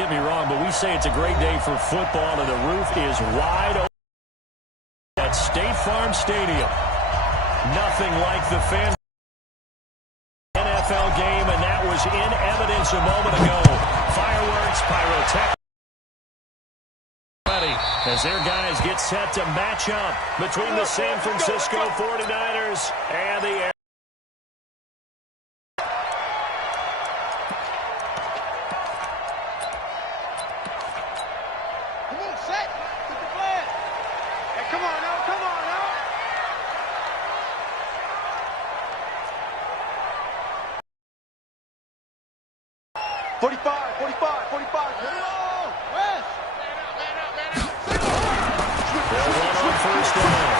get me wrong, but we say it's a great day for football, and the roof is wide open at State Farm Stadium. Nothing like the fan MSFL game, and that was in evidence a moment ago. Fireworks, pyrotechnics, as their guys get set to match up between the San Francisco 49ers and the Come on now, come on now. Forty-five. West. They'll run on first down.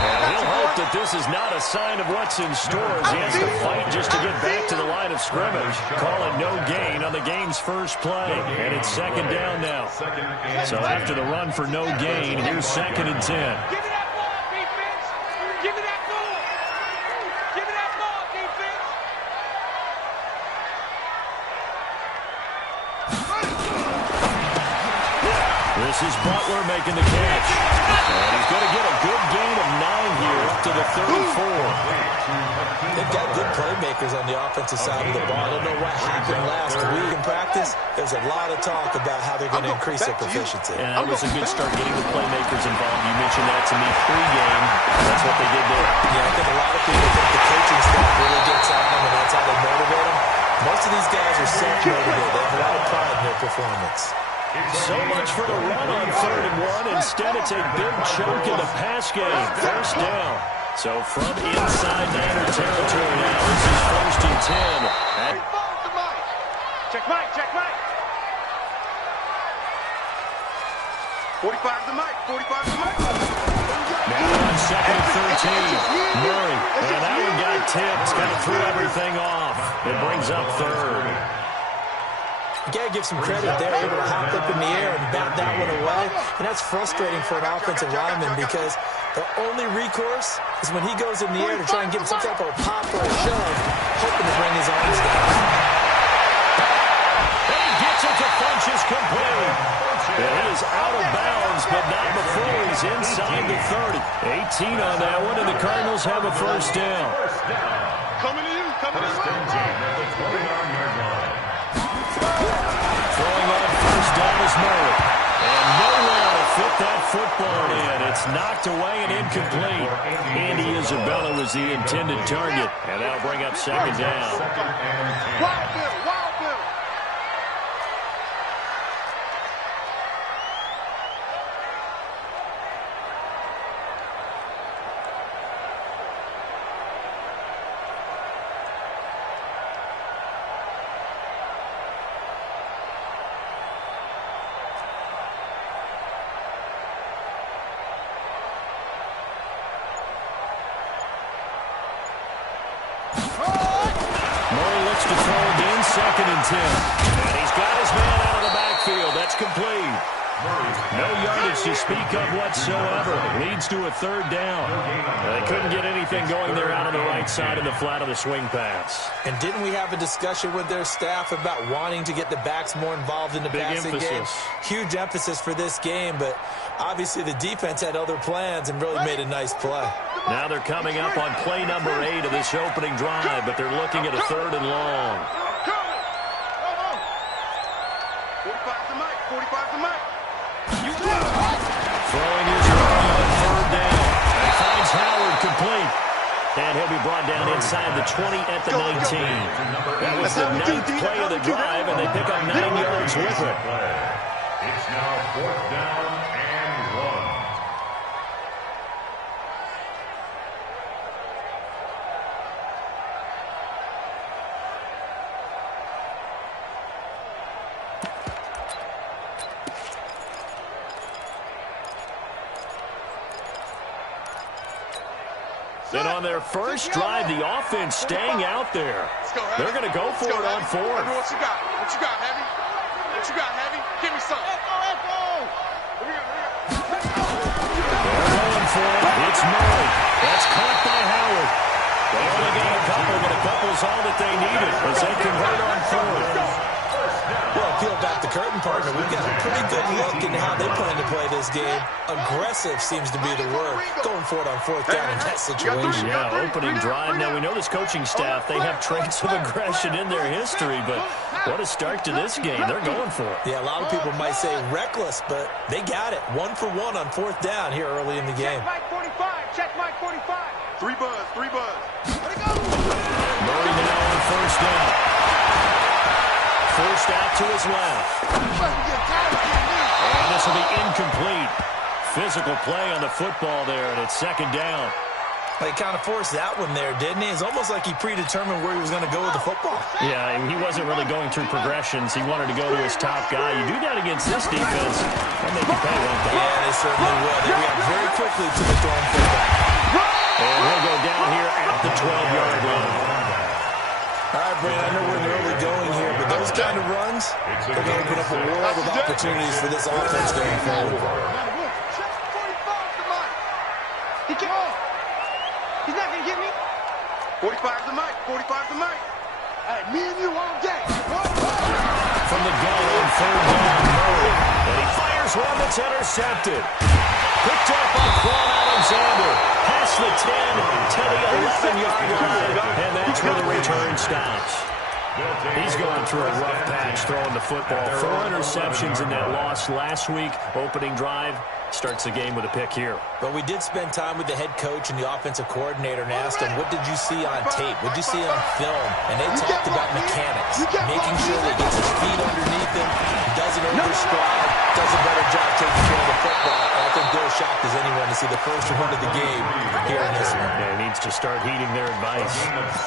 And he'll hope that this is not a sign of what's in store as he has to fight just to get back to the line of scrimmage. Call it no gain on the game's first play. And it's second down now. So after the run for no gain, here's 2nd and 10. Give me that ball, defense. Give me that ball. Give me that ball, defense. This is Butler making the catch. And he's going to get a good gain of 9 here up to the 34. They've got good playmakers on the offensive side of the ball. I don't know what happened last week in practice. There's a lot of talk about how they're going to increase their proficiency. And that was a good start getting the playmakers involved. You mentioned that to me pre-game. That's what they did there. Yeah, I think a lot of people think the coaching staff really gets on them, and that's how they motivate them. Most of these guys are self-motivated. They have a lot of pride in their performance. So much for the run on 3rd and 1. Instead, it's a big chunk in the pass game. First down. So from inside Niner territory now, this is 1st and 10. Check Mike. 45 to Mike. Now on 2nd and 13. Murray. And that one got tipped. Kind of threw everything off. It brings up 3rd. You got to give some credit there, able to hop up in the air and bat that one away. And that's frustrating for an offensive lineman because the only recourse is when he goes in the air to try and get some type of a pop or a shove, hoping to bring his arms down. And he gets it to Funchess complete. And he is out of bounds, but not before he's inside the 30. 18 on that one, and the Cardinals have a first down. Coming to you. Throwing on first down is Murray. And nowhere to fit that football in. It's knocked away and incomplete. Andy Isabella was the intended target. And that'll bring up 2nd down. Wild Bill. Murray looks to throw again, 2nd and 10. And he's got his man out of the backfield. That's complete. No yardage to speak of whatsoever. Leads to a 3rd down. They couldn't get anything going there out on the right side of the flat of the swing pass. And didn't we have a discussion with their staff about wanting to get the backs more involved in the passing game? Huge emphasis for this game, but obviously the defense had other plans and really made a nice play. Now they're coming up on play number 8 of this opening drive, but they're looking at a 3rd and long. 45 to Mike. Throwing his run on 3rd down. He finds Howard complete. And he'll be brought down inside the 20 at the 19. That was the 9th play of the drive, and they pick up 9 yards with it. It's now 4th down and 1. And on their first drive, the offense staying out there. They're going to go for it on 4th. What you got? Heavy? What you got, Heavy? Give me some. They're going for it. It's Murray. That's caught by Howard. They only got a couple, but a couple's all that they needed as they convert on 4th. Well, peel back the curtain, partner. We've got a pretty good look into how they plan to play this game. Aggressive seems to be the word. Going for it on fourth down in that situation. Yeah, opening drive. Now, we know this coaching staff, they have traits of aggression in their history, but what a start to this game. They're going for it. Yeah, a lot of people might say reckless, but they got it. 1 for 1 on fourth down here early in the game. Check Mike 45. Check Mike 45. 3 buzz. 3 buzz. Let it go. Murray now on first down. First out to his left. And this will be incomplete. Physical play on the football there, and it's second down. They kind of forced that one there, didn't he? It's almost like he predetermined where he was going to go with the football. Yeah, he wasn't really going through progressions. He wanted to go to his top guy. You do that against this defense, and they can pay one thing. Yeah, they certainly will. They react very quickly to the thrown football. And he'll go down here at the 12-yard line. All right, Brandon, I know we're in the early going here, but those kind of runs, they're going to open up a world of opportunities for this offense going forward. He can't. He's not going to get me. 45's the mic. 45's the mic. Hey, me and you all day. From the gun on third down, Murray. And he fires one that's intercepted. Picked up by Quan Alexander. Past the 10 to the 11-yard line. And that's where the return stops. He's going through a rough patch throwing the football. 4 interceptions in that loss last week. Opening drive starts the game with a pick here. But we did spend time with the head coach and the offensive coordinator and asked them, what did you see on tape? What did you see on film? And they talked about mechanics, making sure that he gets his feet underneath him, doesn't overstride, does a better job taking care of the football. And I think they're shocked as anyone to see the first run of the game here in this one. Yeah, he needs to start heeding their advice.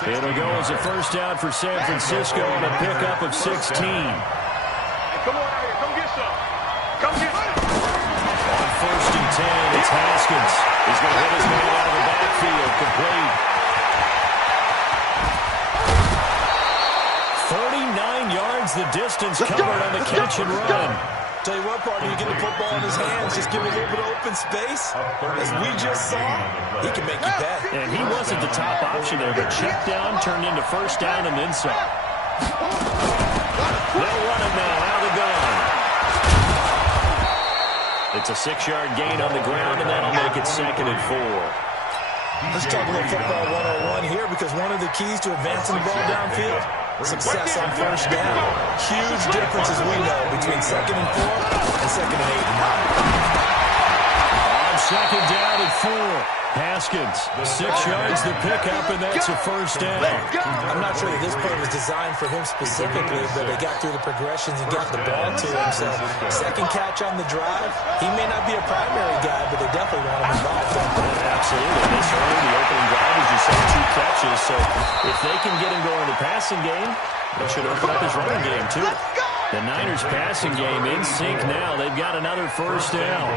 It'll go as a first down for San Francisco on a pickup of 16. Hey, come on out here. Come get some. Come get some. On first and 10, it's Haskins. He's going to hit his man out of the backfield. Complete. 39 yards the distance covered on the catch and run. Tell you what, partner, you get the football in his hands, just give him a little bit of open space. As we just saw, he can make you pay. And he wasn't the top option there. The check down turned into first down and then some. They'll run it now out of the gun. It's a 6-yard gain on the ground, and that'll make it 2nd and 4. Let's talk a little football 101 here, because one of the keys to advancing the ball downfield, success on first down. Huge difference, as we know, between 2nd and 4 and 2nd and 8 and 9. On second down and 4. Haskins, 6 yards the pickup, and that's a first down. I'm not sure that this play was designed for him specifically, but they got through the progressions and got the ball to him. So, second catch on the drive. He may not be a primary guy, but they definitely want him involved. Absolutely. This early, the opening drive, as you said, 2 catches. So, if they can get him going in the passing game, that should open up his running game, too. The Niners' passing game in sync now. They've got another first down.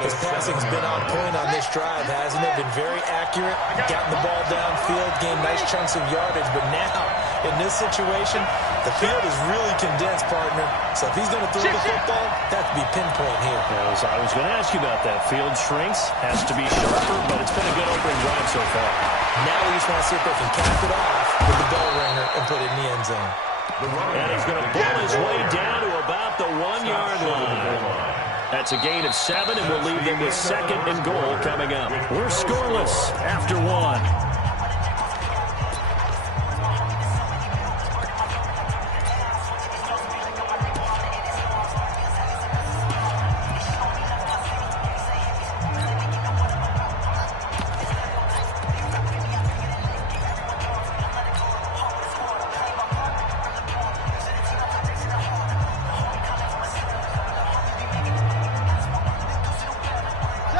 His passing's been on point on this drive, hasn't it? Been very accurate, gotten the ball downfield, gained nice chunks of yardage. But now, in this situation, the field is really condensed, partner. So if he's going to throw the football, that has to be pinpoint here. As I was going to ask you about that. Field shrinks, has to be sharper, but it's been a good opening drive so far. Now we just want to see if they can cap it off with the bell ringer and put it in the end zone. And he's going to pull his way down to about the 1-yard line. That's a gain of 7, and we'll leave them with 2nd and goal coming up. We're scoreless after 1.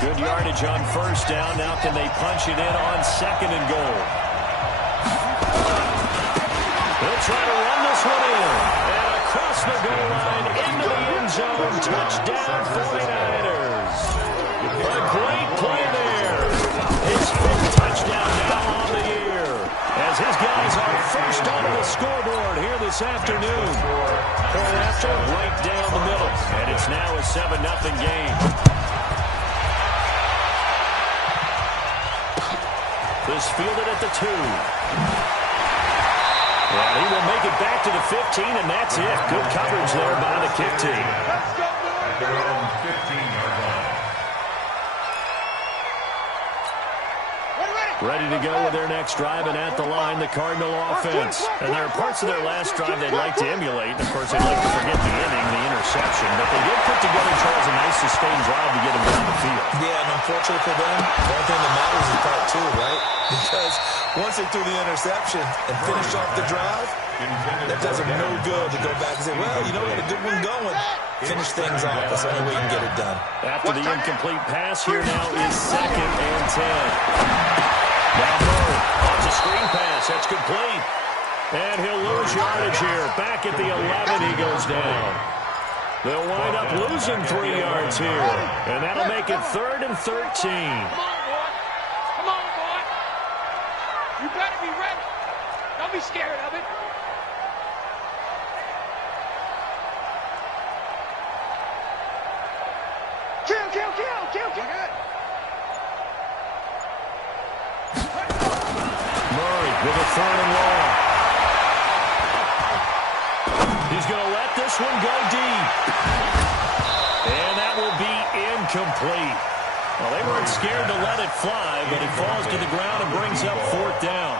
Good yardage on first down. Now can they punch it in on 2nd and goal? They'll try to run this one in. And across the goal line into the end zone. Touchdown 49ers. A great play there. His 5th touchdown now on the year. As his guys are first onto the scoreboard here this afternoon. Thereafter, right down the middle. And it's now a 7-0 game. This fielded at the 2. And he will make it back to the 15, and that's it. Good coverage there by the kick team. Let's go, At their own 15-yard line. Ready to go with their next drive, and at the line, the Cardinal offense. And there are parts of their last drive they'd like to emulate. And, of course, they'd like to forget the inning, the interception. But they did put together, Charles, a nice sustained drive to get them down the field. Yeah, and unfortunately for them, the only thing that matters is part two, right? Because once they threw the interception and finished off the drive, that does them no good to go back and say, well, you know, we had a good one going. Finish things off. That's the only way you can get it done. After the incomplete pass, here now is 2nd and 10. Now Murray, off the screen pass, that's complete. And he'll lose yardage here. Back at the 11, he goes down. They'll wind up losing 3 yards here. And that'll make it 3rd and 13. Come on, boy. Come on, boy. You better be ready. Don't be scared of it. Kill. Murray with a 3rd and long. He's going to let this one go deep. And that will be incomplete. Well, they weren't scared to let it fly, but it falls to the ground and brings up 4th down.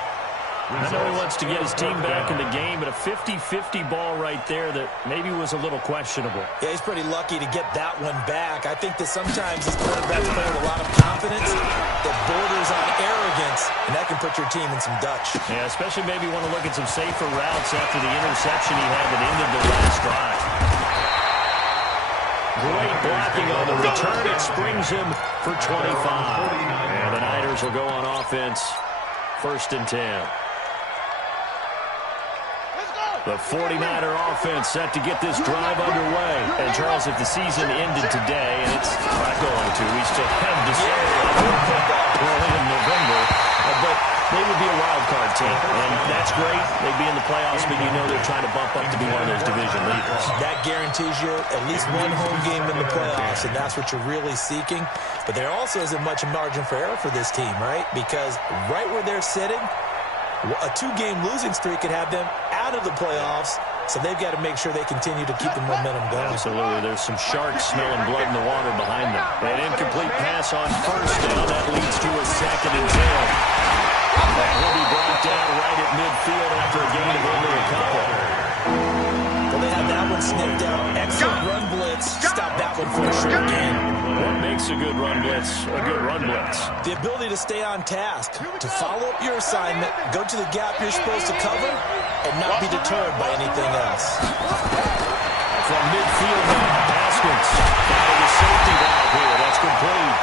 I know he wants to get his team back in the game, but a 50-50 ball right there that maybe was a little questionable. Yeah, he's pretty lucky to get that one back. I think that sometimes his quarterbacks play with a lot of confidence that borders on arrogance, and that can put your team in some Dutch. Yeah, especially maybe want to look at some safer routes after the interception he had that ended the last drive. Great blocking on the return. It springs him for 25. And the Niners will go on offense, 1st and 10. The 49er offense set to get this drive underway. And, Charles, if the season ended today, and it's not going to, we still have December early in November, but they would be a wild card team. And that's great. They'd be in the playoffs, but you know they're trying to bump up to be one of those division leaders. That guarantees you at least one home game in the playoffs, and that's what you're really seeking. But there also isn't much margin for error for this team, right? Because right where they're sitting, a 2-game losing streak could have them out of the playoffs, so they've got to make sure they continue to keep the momentum going. Absolutely. There's some sharks smelling blood in the water behind them. An incomplete pass on 1st down. That leads to a 2nd and 10. That will be brought down right at midfield after a gain of only a couple. Well, they had that one snipped out. Excellent run blitz. Stop that one for a short gain. What makes a good run blitz a good run blitz? The ability to stay on task, to follow up your assignment, go to the gap you're supposed to cover, and not be deterred by anything else. From midfield now, Haskins finding a safety valve here. That's complete.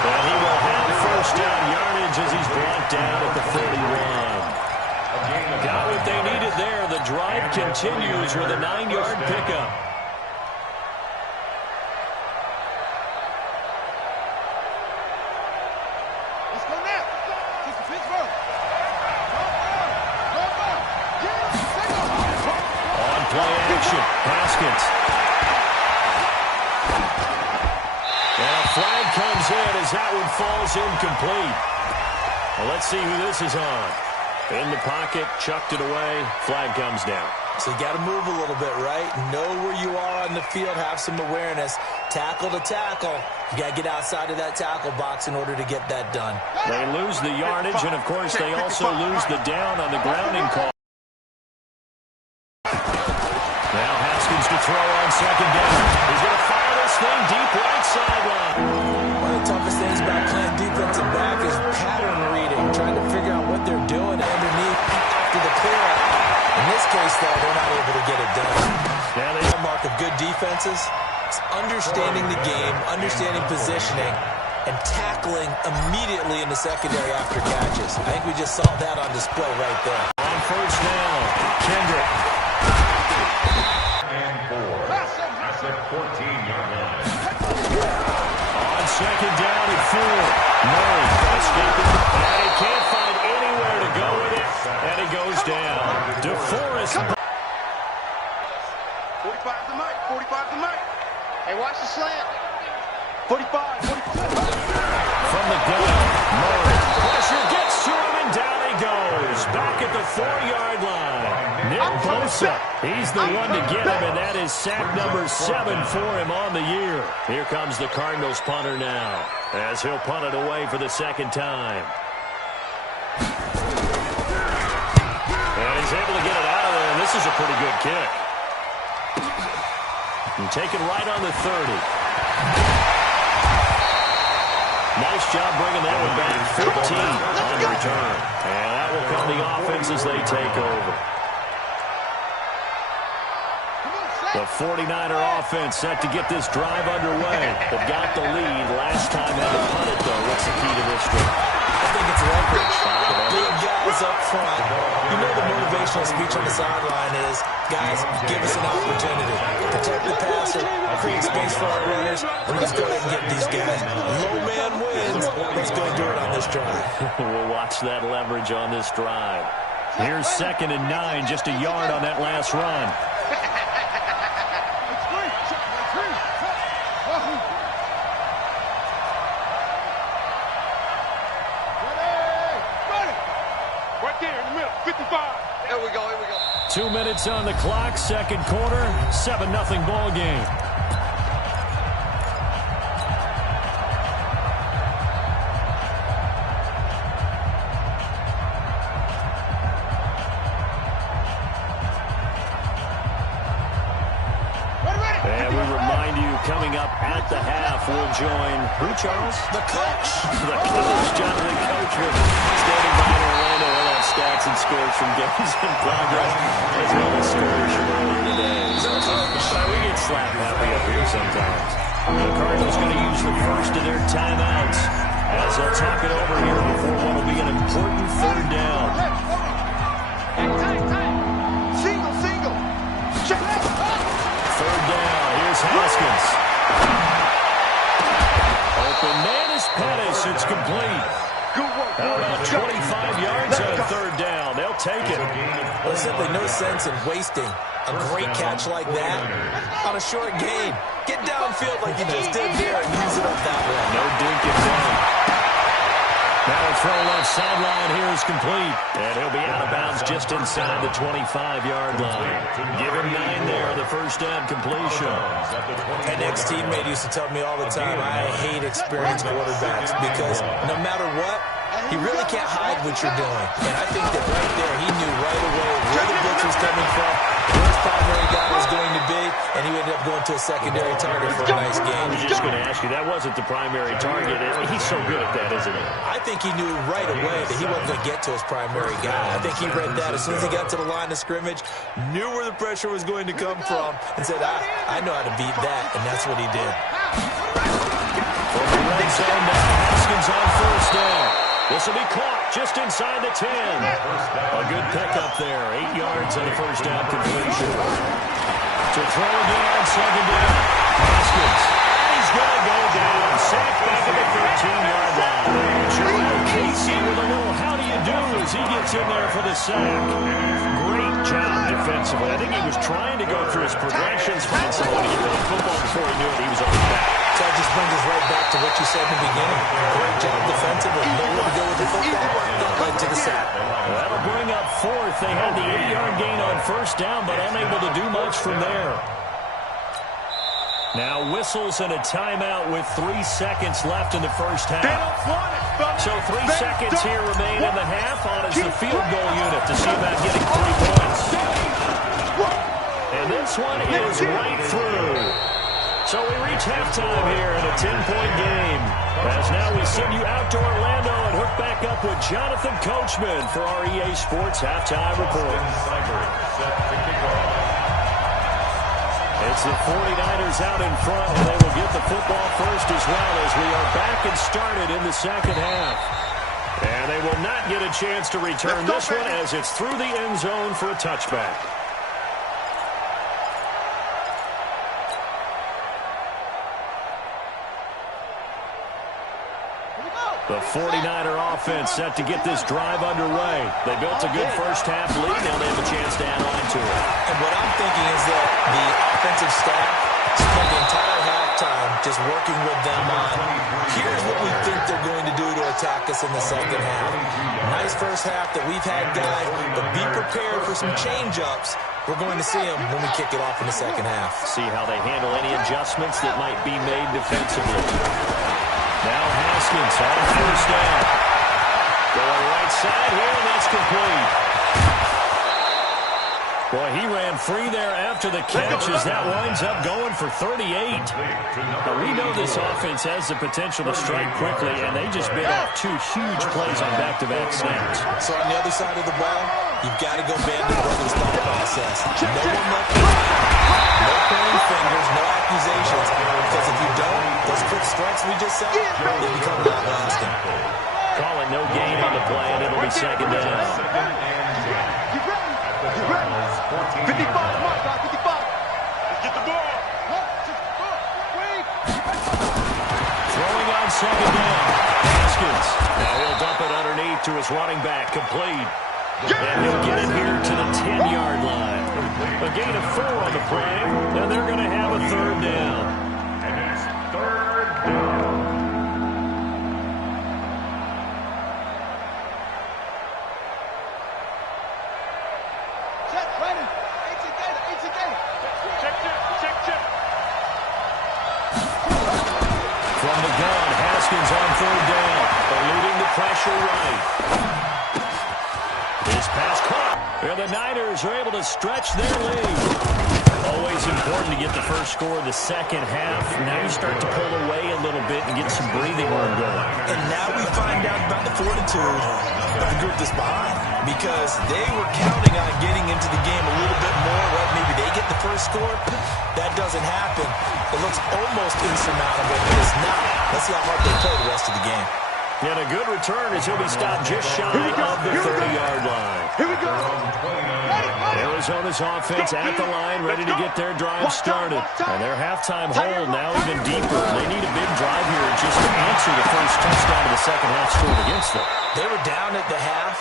And he will have 1st down yardage as he's brought down at the 41. Got what they needed there. The drive continues with a 9-yard pickup. Let's go now. Kick the Pittsburgh. On play action, Haskins. And a flag comes in as that one falls incomplete. Well, let's see who this is on. In the pocket, chucked it away, flag comes down. So you got to move a little bit, right? Know where you are on the field, have some awareness. Tackle to tackle. You got to get outside of that tackle box in order to get that done. They lose the yardage, and, of course, they also lose the down on the grounding call. Now Haskins to throw on 2nd down. He's going to fire this thing deep right sideline. One of the toughest things about playing defensive back is pattern reading, trying to figure out what they're doing underneath after the clear-out. In this case, though, they're not able to get it done. Now The mark of good defenses is understanding the game, understanding positioning, and tackling immediately in the secondary after catches. I think we just saw that on display right there. on 1st down, Kendrick. And 4. That's a 14-yard line. On 2nd down and 4. Murray escaping, and he can't find anywhere to go with it, and he goes down. DeForest. 45 to Mike. 45 to Mike. Hey, watch the slant. 45. From the gun, Murray. Pressure gets to him, and down he goes. Back at at the 4-yard line. Nick Bosa, he's the one to get him, and that is sack number 7 for him on the year. Here comes the Cardinals punter now, as he'll punt it away for the second time. And he's able to get it out of there, and this is a pretty good kick. And taken right on the 30. Nice job bringing that one back. 15 on the return. And that will come the offense as they take over. The 49er offense set to get this drive underway. They've got the lead. Last time had to punt it, though. What's the key to this drive? I think it's leverage. Big guys up front. You know the motivational speech on the sideline is, guys, give us an opportunity. Protect the passer, create space for our runners, and let's go ahead and get these guys. Low man wins. Let's go and do it on this drive. We'll watch that leverage on this drive. Here's 2nd and 9, just a yard on that last run. Right there in the middle, 55. Here we go, here we go. 2 minutes on the clock, second quarter, 7-0 ball game. And we remind you, coming up at the half, we'll join, who, Charles? The coach. The coach, Jonathan Coachman, standing by in Orlando. We'll have stats and scores from games in progress, as well as scores from earlier today. We get slap happy up here sometimes. The Cardinals going to use the first of their timeouts as they'll talk it over here before what will be an important 3rd down. Single. Check. 3rd down. Here's Haskins. Open man is Pettis. It's complete. How about 25 yards on 3rd down? They'll take it. Well, there's simply no sense in wasting a great catch like that on a short gain. Get downfield like you just did there and use it up that way. No dink and dunk. Now a throw left sideline here is complete. And he'll be out of bounds just inside the 25-yard line. Give him 9 there on the first down completion. An ex-teammate used to tell me all the time, I hate experienced quarterbacks because no matter what, he really can't hide what you're doing. And I think that right there, he knew right away where the blitz was coming from, where his primary guy was going to be, and he ended up going to a secondary target for a nice game. I was just going to ask you, that wasn't the primary target. He's so good at that, isn't he? I think he knew right away that he wasn't going to get to his primary guy. I think he read that as soon as he got to the line of scrimmage, knew where the pressure was going to come from, and said, I know how to beat that, and that's what he did. From the red zone now, Haskins on first down. This will be caught just inside the 10. A good pickup there. 8 yards on the first down completion. To throw again on 2nd down. Haskins. And he's going to go down. Sacked back at the 13-yard line. Jerome Casey with a little how do you do as he gets in there for the sack. Great job defensively. I think he was trying to go through his progressions, find someone to get rid of the football before he knew it. He was on the back. So that just brings us right back to what you said in the beginning. Great job defensively. Nowhere to go with the football. That led to the sack. That'll bring up 4th. They had the 8-yard gain on first down, but unable to do much from there. Now whistles and a timeout with 3 seconds left in the first half. So 3 seconds here remain in the half on as the field goal unit to see about getting 3 points. And this one is right through. So we reach halftime here in a 10-point game. As now we send you out to Orlando and hook back up with Jonathan Coachman for our EA Sports Halftime Report. It's the 49ers out in front, and they will get the football first as well as we are back and started in the second half. And they will not get a chance to return this one as it's through the end zone for a touchback. The 49er offense set to get this drive underway. They built a good first half lead. Now they have a chance to add on to it. And what I'm thinking is that the offensive staff spent the entire halftime just working with them on, here's what we think they're going to do to attack us in the second half. Nice first half that we've had, guys, but be prepared for some change-ups. We're going to see them when we kick it off in the second half. See how they handle any adjustments that might be made defensively. Now Haskins on first down. Going right side here, and that's complete. Boy, he ran free there after the catch as that winds up going for 38. Now, we know this offense has the potential to strike quickly, and they just bit off 2 huge plays on back-to-back snaps. So on the other side of the ball, you've got to go band to brothers' thought process. No one left behind. No pointing fingers, no accusations. Because if you don't, those quick strikes we just saw, they become not lasting. Call it no gain on the play, and it'll be second down. 55, Mike, 55. Let's get the ball. Throwing on second down. Haskins. Now he'll dump it underneath to his running back, complete. And he'll get it here to the 10-yard line. A gain of 4 on the play, and they're going to have a third down. And it's third down. From the gun, Haskins on third down, eluding the pressure right. This pass caught, and the Niners are able to stretch their lead. Always important to get the first score of the second half. Now you start to pull away a little bit and get some breathing room going. And now we find out about the fortitude of the group that's behind, because they were counting on getting into the game a little bit more, right? Maybe they get the first score. That doesn't happen. It looks almost insurmountable, but it's not. Let's see how hard they play the rest of the game. And a good return as he'll be stopped just shy of the 30-yard line. Here we go. Arizona's offense at the line, ready to get their drive started. And their halftime hole now even deeper. They need a big drive here just to answer the first touchdown of the second half scored against them. They were down at the half.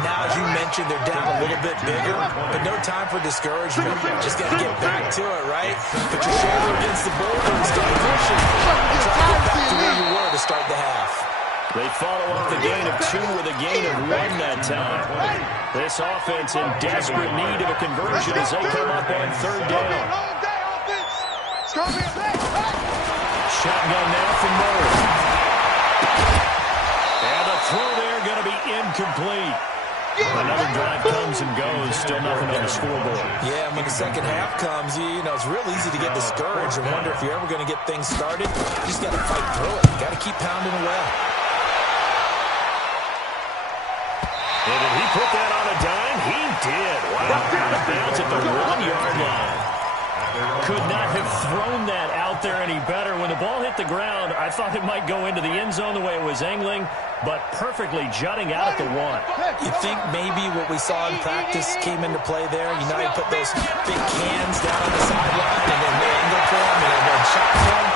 Now, as you mentioned, they're down a little bit bigger, but no time for discouragement. Just got to get back to it, right? Put your shoulder against the boulder and start pushing. And try to get back to where you were to start the half. They follow up the gain of 2 with a gain of 1 that time. This offense in desperate need of a conversion as they come up on third down. Shotgun now from Murray. And the throw there going to be incomplete. Another drive comes and goes. Still nothing on the scoreboard. Yeah, when the second half comes, you know, it's real easy to get discouraged and wonder if you're ever going to get things started. You just got to fight through it. You got to keep pounding away. And did he put that on a dime? He did. Wow. Out of bounds at the 1-yard line. Could not have thrown that out there any better. When the ball hit the ground, I thought it might go into the end zone the way it was angling, but perfectly jutting out at the 1. You think maybe what we saw in practice came into play there? You know, you put those big cans down on the sideline and then they angle for him and then shot for him.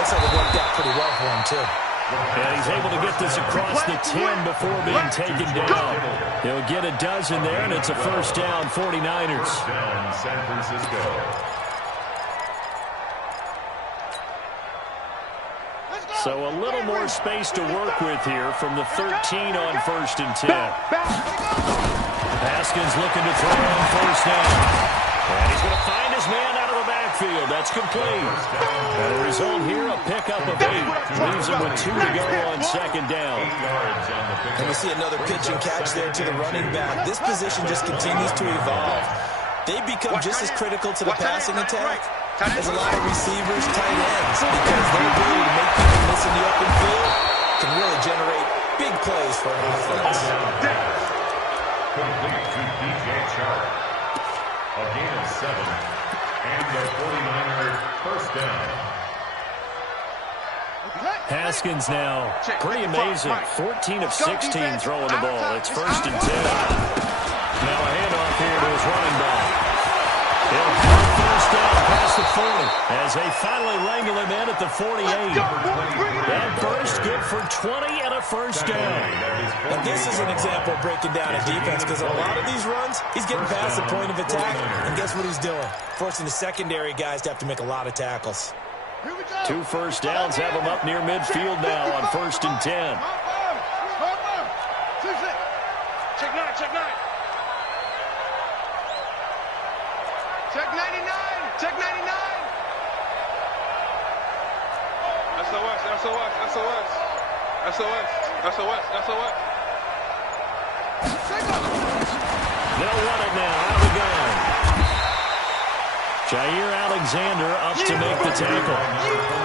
Looks like it worked out pretty well for him, too. And he's able to get this across the 10 before being taken down. He'll get a dozen there, and it's a first down, 49ers. First down, San Francisco. So a little more space to work with here from the 13 on first and 10. Haskins looking to throw on first down. And he's going to find his man out of the backfield. That's complete. And the result here, a pickup of 8. Leaves him with 2 to go on second down. And we see another pitch and catch there to the running back. This position just continues to evolve. They become just as critical to the passing attack as a lot of receivers, tight ends, because their ability to make people miss in the open field can really generate big plays for an offense. Complete to DJ Chark. A gain of 7. And the 49er first down. Haskins now, pretty amazing. 14 of 16 throwing the ball. It's first and 10. Now a handoff here to his running back. He'll have first down past the 40 as they finally wrangle him in at the 48. That first good for 20 and a first down. And this is an example of breaking down a defense, because a lot of these runs, he's getting past the point of attack, and guess what he's doing? Forcing the secondary guys to have to make a lot of tackles. 2 first downs have them up near midfield now on 1st and 10. Check 9, check 9. Check 99, check 99. SOS, SOS, SOS. SOS, SOS, SOS. They'll run it now. Out of the gun. Jair Alexander up to make the tackle.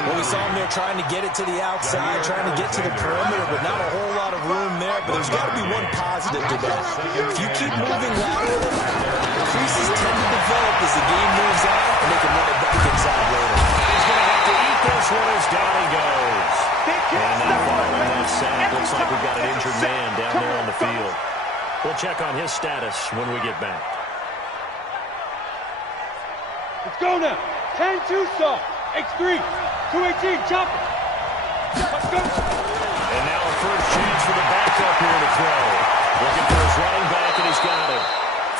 Well, we saw him there trying to get it to the outside, trying to get to the perimeter, but not a whole lot of room there. But there's got to be one positive to that. If you keep moving laterally, the creases tend to develop as the game moves on, and they can run it back inside later. He's going to have to eat this one as down he goes. And now following that sack, looks like we've got an injured man down there on the field. We'll check on his status when we get back. Let's go now. 10-2 soft. X3. 218. Chop it. Let's go. And now a first chance for the backup here to throw. Looking for his running back, and he's got it.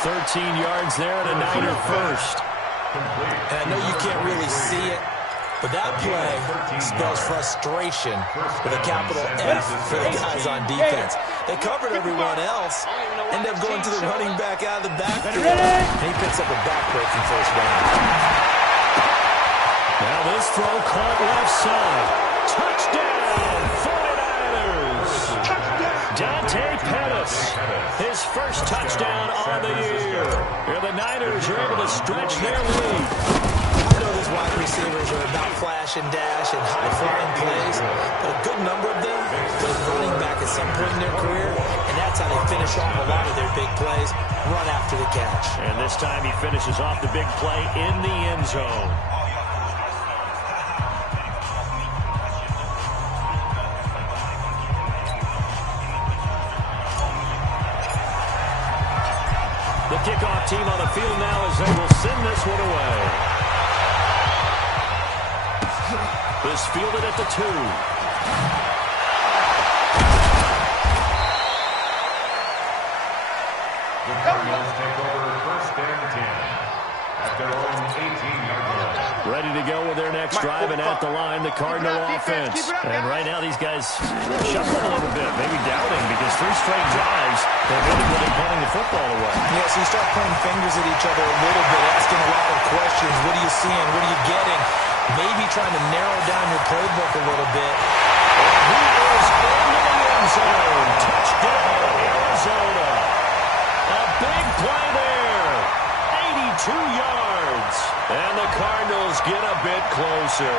13 yards there and a Niner first. And I know you can't really see it, but that play spells frustration with a capital F for the guys on defense. They covered everyone else, end up going to the running back out of the backfield, and he picks up a back-breaking first down. Now this throw caught left side. Touchdown, 49ers. Dante Pettis, his first touchdown on the year. And the Niners are able to stretch their lead. I know these wide receivers are about flash and dash and high-flying plays, but a good number of them play running back at some point in their career, and that's how they finish off a lot of their big plays, run after the catch. And this time he finishes off the big play in the end zone. The kickoff team on the field now as they will send this one away. This fielded at the 2. The Cardinals take over 1st and 10 at their own 18-yard line. Ready to go with their next drive, and at the line, the Cardinal offense. And right now, these guys shuffling a little bit, maybe doubting, because 3 straight drives, they're really good at punting the football away. Yeah, so you start pointing fingers at each other a little bit, asking a lot of questions. What are you seeing? What are you getting? Maybe trying to narrow down your playbook a little bit. And he is into the end zone. Touchdown, Arizona. A big play there. 82 yards. And the Cardinals get a bit closer.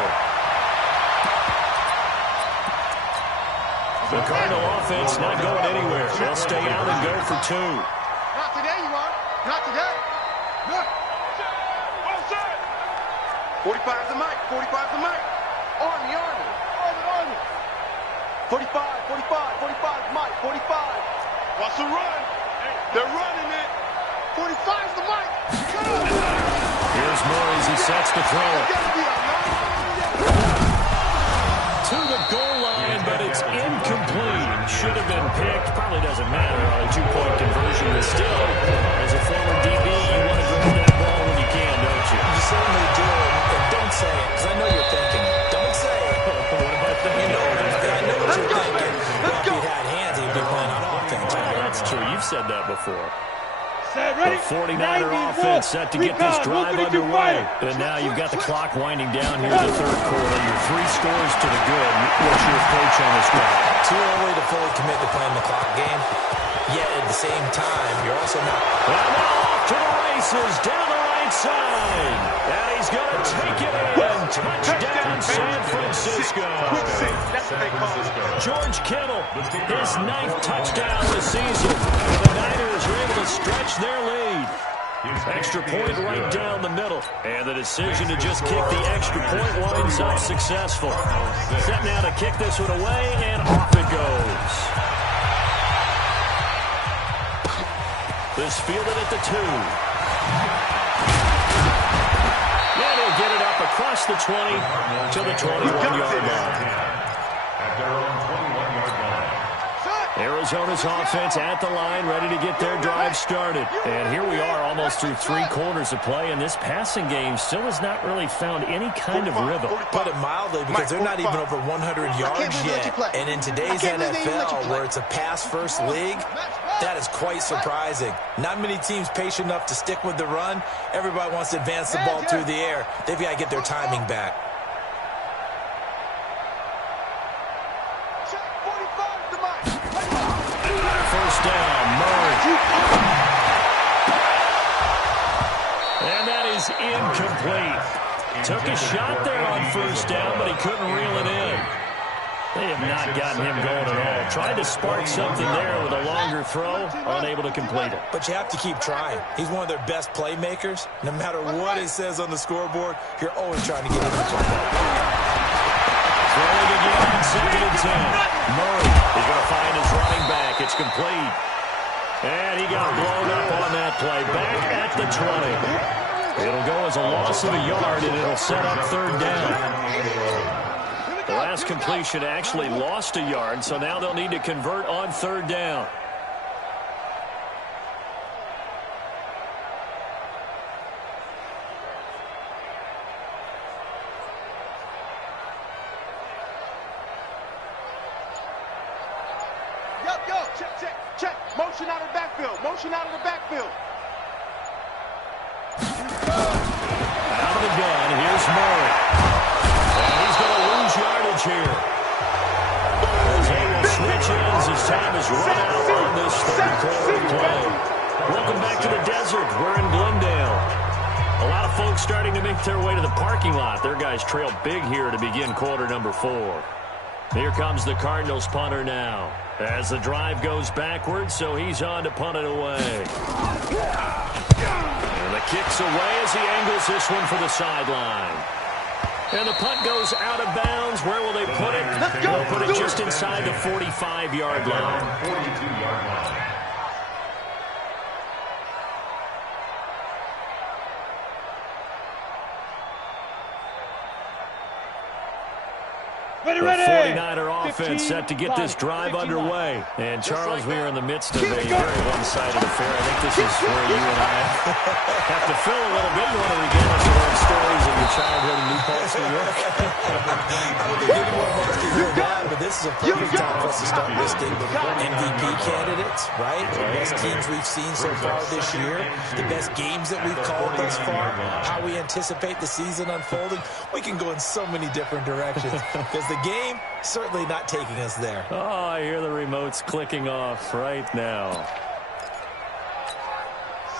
The Cardinal offense not going anywhere. They'll stay out and go for 2. Not today, you are. Not today. Look. 45's the mic. 45's the mic. Army. 45, 45's mic. 45. What's the run? They're running it. 45's the mic. Here's Murray as he sets the throw. To the goal line, but it's incomplete. Should have been picked. Probably doesn't matter on a 2-point conversion, but still, as a former DB, you want to grab that ball when you can, don't you? You certainly do, and don't say it, because I know you're thinking it. Don't say it. What am I thinking? I know what you're thinking. Well, if he'd had hands, he'd be playing on offense. That's true. You've said that before. Ready? The 49er offense set to get this drive underway. And now you've got the clock winding down here in the 3rd quarter. You're 3 scores to the good. What's your approach on this drive? Too early to fully commit to playing the clock game. Yet at the same time, you're also not. And now off to the races down the right side. And he's going to take it in. Touchdown, San Francisco. George Kittle, his 9th touchdown this season. And the Niners are able to stretch their lead. Extra point right down the middle. And the decision to just kick the extra point winds up successful. Set now to kick this one away, and off it goes. This fielded at the 2. And he'll get it up across the 20 to the 21-yard line. At their own 21-yard line. Arizona's offense at the line, ready to get their drive started. And here we are almost through 3 quarters of play, and this passing game still has not really found any kind of rhythm. Put it mildly, because they're not even over 100 yards yet. And in today's NFL, where it's a pass-first league, that is quite surprising. Not many teams patient enough to stick with the run. Everybody wants to advance the ball through the air. They've got to get their timing back. First down, Murray. And that is incomplete. Took a shot there on first down, but he couldn't reel it in. They have not gotten him going at all. Tried to spark something there with a longer throw, unable to complete it. But you have to keep trying. He's one of their best playmakers. No matter what it says on the scoreboard, you're always trying to get him the football. Throwing again on 2nd and 10. Murray is going to find his running back. It's complete. And he got blown up on that play. Back at the 20. It'll go as a loss of a yard, and it'll set up 3rd down. The last completion actually lost a yard, so now they'll need to convert on 3rd down. Check. Motion out of the backfield. Motion out of the backfield. Out of the gun, here's Murray. And he's going to lose yardage here. As they will switch ends as time is run out on this 3rd quarter play. Welcome back to the desert. We're in Glendale. A lot of folks starting to make their way to the parking lot. Their guys trail big here to begin quarter number 4. Here comes the Cardinals punter now. As the drive goes backwards, so he's on to punt it away. And the kick's away as he angles this one for the sideline. And the punt goes out of bounds. Where will they put it? They'll put it just inside the 45-yard line. 42-yard line. The 49er offense set to get this drive underway. And, Charles, we are in the midst of a very one-sided affair. I think this is where you and I have to fill a little bit. You want to regale us with old stories of your childhood in New Paltz, New York? I don't think anyone wants to hear that, but this is a perfect time for us to start listing the MVP candidates, right? The best teams we've seen so far this year, the best games that we've called thus far, how we anticipate the season unfolding. We can go in so many different directions because the game certainly not taking us there. Oh, I hear the remotes clicking off right now.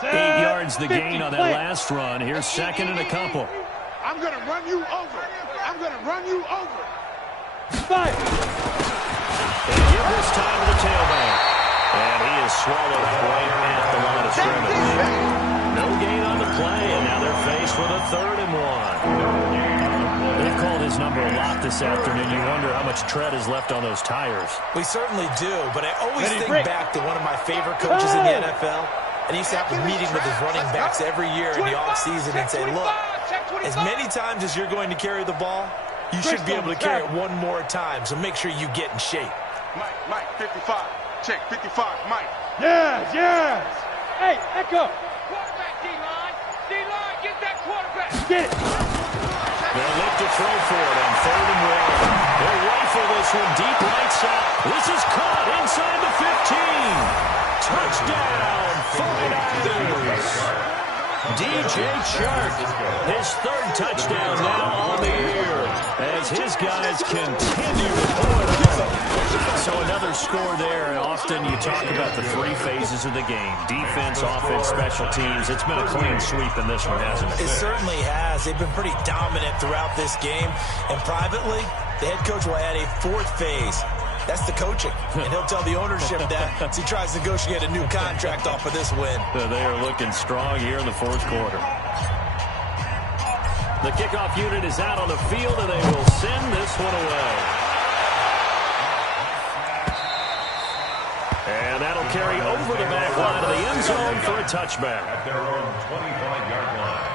8 yards the gain on that last run. Here's 2nd and a couple. I'm going to run you over. I'm going to run you over. They give this time to the tailback. And he is swallowed up right at the line of scrimmage. No gain on the play, and now they're faced with a 3rd and 1. They've called his number a lot this afternoon. You wonder how much tread is left on those tires. We certainly do, but I always think back to one of my favorite coaches in the NFL, and he used to have a meeting with his running backs every year in the offseason and say, look, as many times as you're going to carry the ball, you should be able to carry it one more time, so make sure you get in shape. Mike, 55. Check, 55, Mike. Yes. Hey, Echo. Quarterback, D-line. D-line, get that quarterback. Get it. They'll look to throw for it on 3rd and 1. They'll rifle this one deep right side. This is caught inside the 15. Touchdown, 49ers. DJ Chark, his 3rd touchdown now on the year as his guys continue to pull it up. So another score there, and often you talk about the 3 phases of the game. Defense, offense, special teams. It's been a clean sweep in this one, hasn't it? It certainly has. They've been pretty dominant throughout this game. And privately, the head coach will add a 4th phase. That's the coaching. And he'll tell the ownership that as he tries to negotiate a new contract off of this win. They are looking strong here in the 4th quarter. The kickoff unit is out on the field, and they will send this one away. And that'll carry over the back line of the end zone for a touchback. At their own 25-yard line.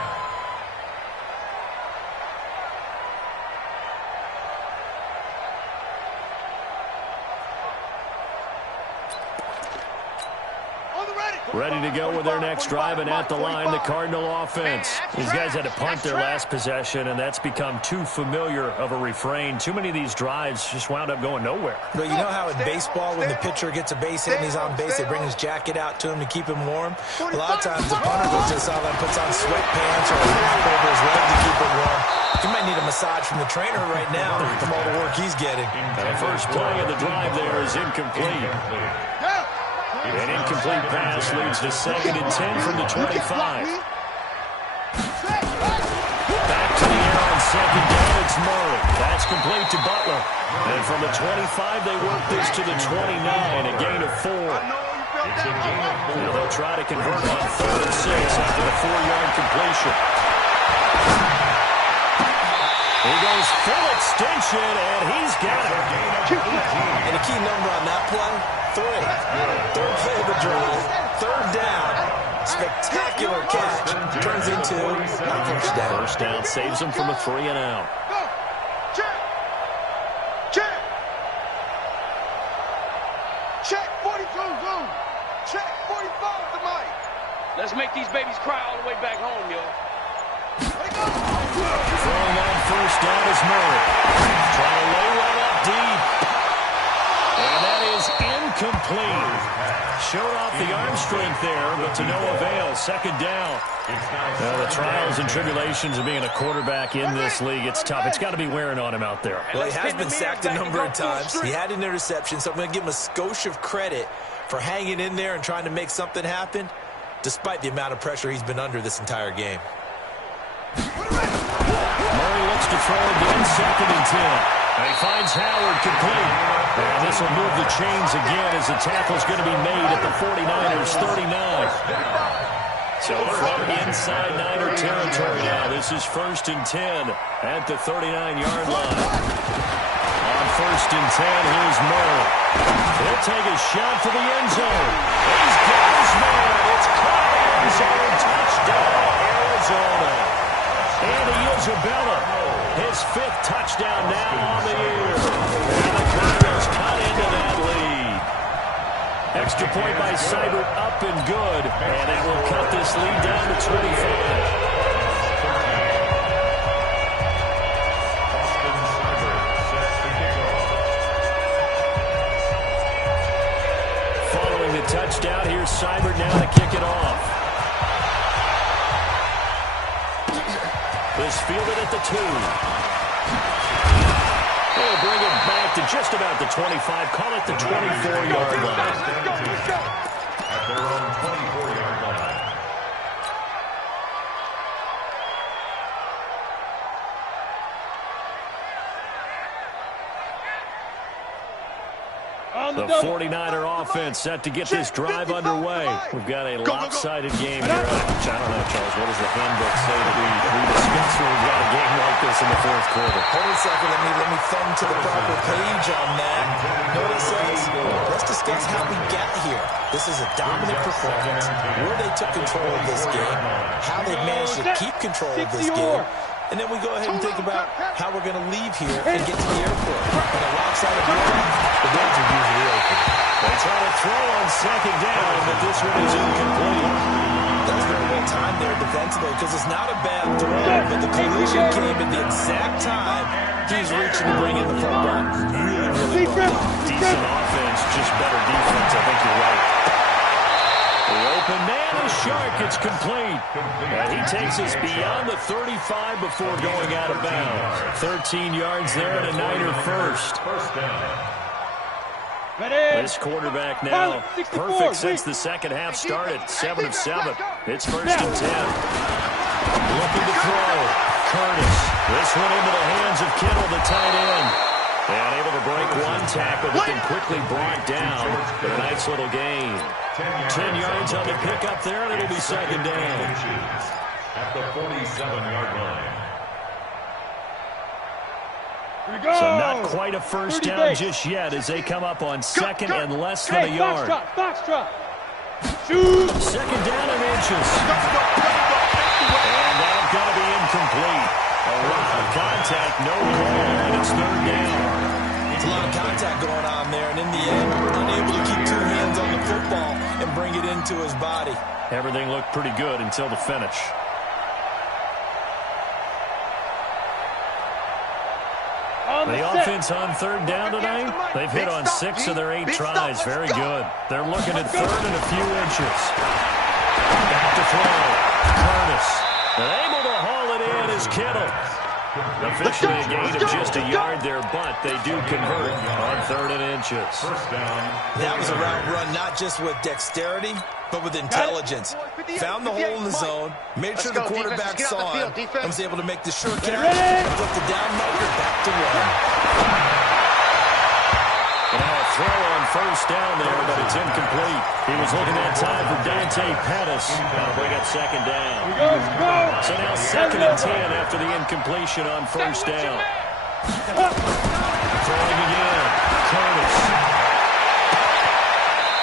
ready to go with their next drive, and at the line, the Cardinal offense. These guys had to punt their last possession, and that's become too familiar of a refrain. Too many of these drives just wound up going nowhere. But you know how in baseball, when the pitcher gets a base hit and he's on base, they bring his jacket out to him to keep him warm? A lot of times the punter goes to the sideline, puts on sweatpants or a wrap over his leg to keep him warm. He might need a massage from the trainer right now from all the work he's getting. The first play of the drive there is incomplete. An incomplete pass leads to 2nd and 10 from the 25. Back to the air on 2nd down, it's Murray. That's complete to Butler. And from the 25, they work this to the 29, a gain of 4. Now they'll try to convert on 3rd and 6 after the 4-yard completion. He goes full extension, and he's got it. And a key number on that play, 3. Third play of the drive, 3rd down. Spectacular catch. Turns into a first down. First down saves him from a 3 and out. Check 42, dude. Check 45 to Mike. Let's make these babies cry all the way back home, yo. Throwing on first down is Murray. Trying to lay one up deep. And that is incomplete. Showed off the arm strength there, but to no avail. 2nd down. The trials and tribulations of being a quarterback in this league, it's tough. It's got to be wearing on him out there. Well, he has been sacked a number of times. He had an interception, so I'm going to give him a skosh of credit for hanging in there and trying to make something happen, despite the amount of pressure he's been under this entire game. Murray looks to throw again, 2nd and 10. And he finds Howard complete. And this will move the chains again as the tackle's going to be made at the 49ers' 39. So from inside Niner territory now, this is 1st and 10 at the 39-yard line. On 1st and 10, here's Murray. He'll take a shot for the end zone. He's got his man. It's caught end zone. Touchdown, Arizona. Andy Isabella, his 5th touchdown now on the year. And the Cardinals cut into that lead. Extra point by Seibert, up and good. And that will cut this lead down to 25. Following the touchdown, here's Seibert now to kick it off. Is fielded at the 2. They'll bring it back to just about the 25. Call it the 24-yard line. At their own 24-yard line. The 49er offense set to get this drive underway. We've got a lopsided game here. I don't know, Charles, what does the handbook say that we discuss when we've got a game like this in the 4th quarter? Hold on a second. Let me thumb to the proper page on that. Know what it says? Let's discuss how we got here. This is a dominant performance, where they took control of this game, how they managed to keep control of this game, and then we go ahead and think about how we're going to leave here and get to the airport. In a lopsided blowout, the doors are usually open. They try to throw on 2nd down, but this one is incomplete. That's very well timed there defensively because it's not a bad throw, but the collision came at the exact time he's reaching to bring in the fullback. Really well done. Decent offense, just better defense. I think you're right. The open man is Shark. It's complete. And he takes us beyond the 35 before going out of bounds. 13 yards there and a Niner first. First down. This quarterback now perfect since the 2nd half started. 7 of 7. It's 1st and 10. Looking to throw. Curtis. This one into the hands of Kittle, the tight end. And able to break one tackle, but then quickly brought down. But a nice little gain. 10 yards on the pickup there, and it'll be 2nd down. At the 47-yard line. So not quite a first down just yet as they come up on 2nd and less than a yard. Box drop. Shoot. 2nd down and inches. And that's going to be incomplete. A lot of contact, no call, and it's 3rd down. It's a lot of contact going on there, and in the end, unable to keep 2 hands on the football and bring it into his body. Everything looked pretty good until the finish. The offense on third down tonight, they've hit on 6 of their 8 tries. Very good. They're looking at third and a few inches. Back to throw. Curtis. And able to haul it in is Kittle. Officially a gain of just a yard there, but they do convert on 3rd and inches. That was a route run not just with dexterity, but with intelligence. Found the hole in the zone, made sure the quarterback saw him, and was able to make the short catch and flip the down marker back to one. And now a throw on 1st down there, but it's incomplete. He was looking that time for Dante Pettis. That'll bring up 2nd down. So now 2nd and 10 after the incompletion on 1st down. Throwing again. Curtis.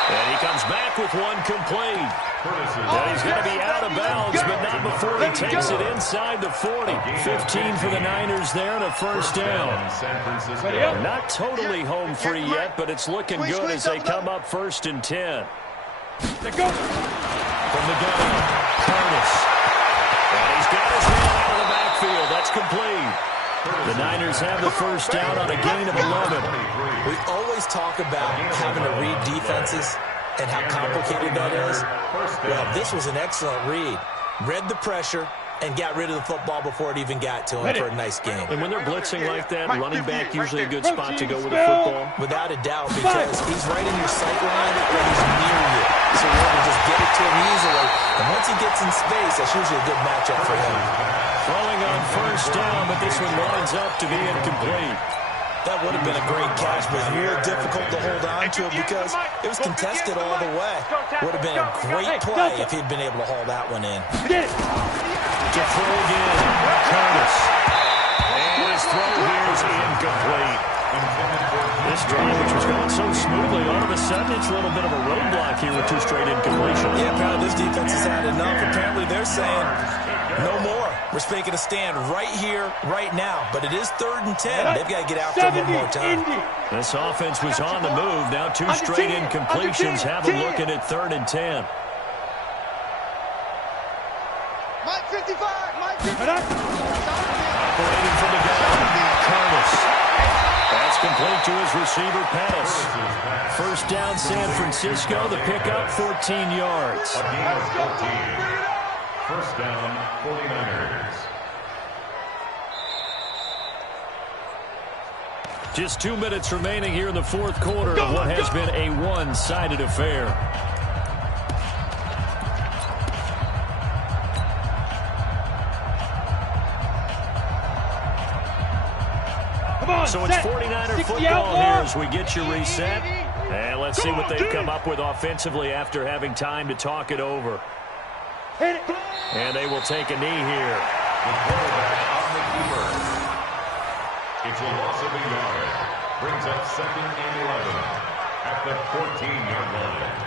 And he comes back with one complete. And he's going to be out of bounds, but not before he takes it inside the 40. 15 for the Niners there and a 1st down. Not totally home free yet, but it's looking good as they come up 1st and 10. From the gun, Curtis. And he's got his man out of the backfield. That's complete. The Niners have the 1st down on a gain of 11. We always talk about having to read defenses and how complicated that is. Well, this was an excellent read. Read the pressure and got rid of the football before it even got to him for a nice game. And when they're blitzing like that, running back usually a good spot to go with the football. Without a doubt, because he's right in your sight line or he's near you. So you're able to just get it to him easily. And once he gets in space, that's usually a good matchup for him. Throwing on 1st down, but this one lines up to be incomplete. That would have been a great catch, but real difficult to hold on to because it was contested all the way. Would have been a great play if he'd been able to haul that one in. To throw again, Curtis. And his throw here is incomplete. This drive, which was going so smoothly, all of a sudden it's a little bit of a roadblock here with 2 straight incompletions. Yeah, apparently this defense has had enough. Apparently they're saying no more. We're making a stand right here, right now. But it is 3rd and 10. They've got to get after him one more time. This offense was on the move. Now 2 straight incompletions have them looking at 3rd and 10. Mike 55, Mike 55. Operating from the gun, Curtis. That's complete to his receiver, Pettis. 1st down, San Francisco. The pickup, 14 yards. 1st down, 49ers. Just 2 minutes remaining here in the 4th quarter of what has been a one-sided affair. So it's 49er football here as we get you reset. And let's see what they've come up with offensively after having time to talk it over. And they will take a knee here. The quarterback on the keeper. It's a loss of a yard. Brings up 2nd and 11 at the 14-yard line.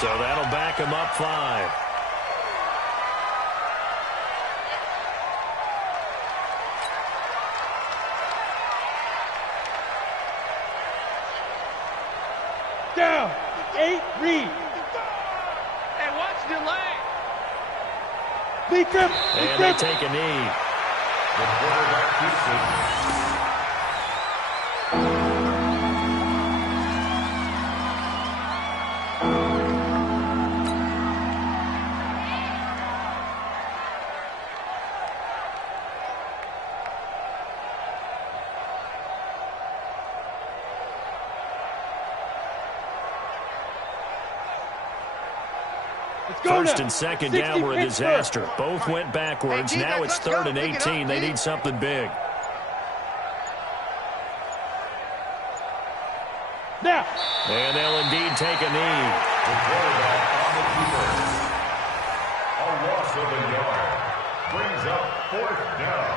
So that'll back him up 5. Down. 8, read. Hey, watch the leg. And they take a knee. The quarterback keeps it. First and second down were a disaster. Both went backwards. Now it's 3rd and 18. They need something big. Now. And they'll indeed take a knee. The quarterback on the keeper. A loss of a yard. Brings up 4th down.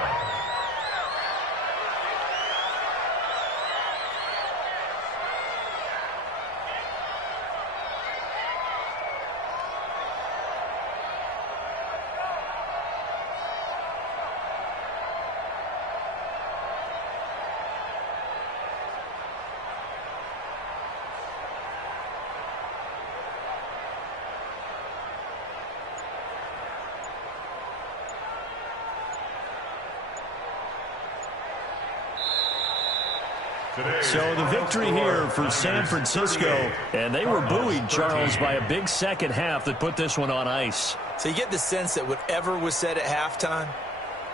So the victory here for San Francisco, and they were buoyed, Charles, by a big second half that put this one on ice. So you get the sense that whatever was said at halftime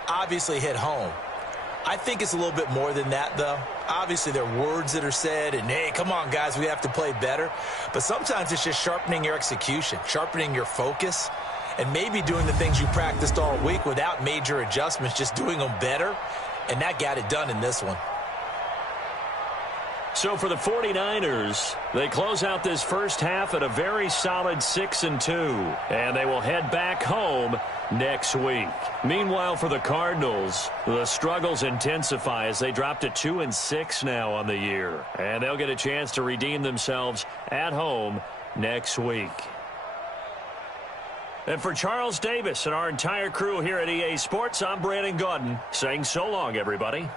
obviously hit home. I think it's a little bit more than that, though. Obviously, there are words that are said, and, hey, come on, guys, we have to play better. But sometimes it's just sharpening your execution, sharpening your focus, and maybe doing the things you practiced all week without major adjustments, just doing them better, and that got it done in this one. So for the 49ers, they close out this first half at a very solid 6-2, and they will head back home next week. Meanwhile, for the Cardinals, the struggles intensify as they drop to 2-6 now on the year, and they'll get a chance to redeem themselves at home next week. And for Charles Davis and our entire crew here at EA Sports, I'm Brandon Gaudin saying so long, everybody.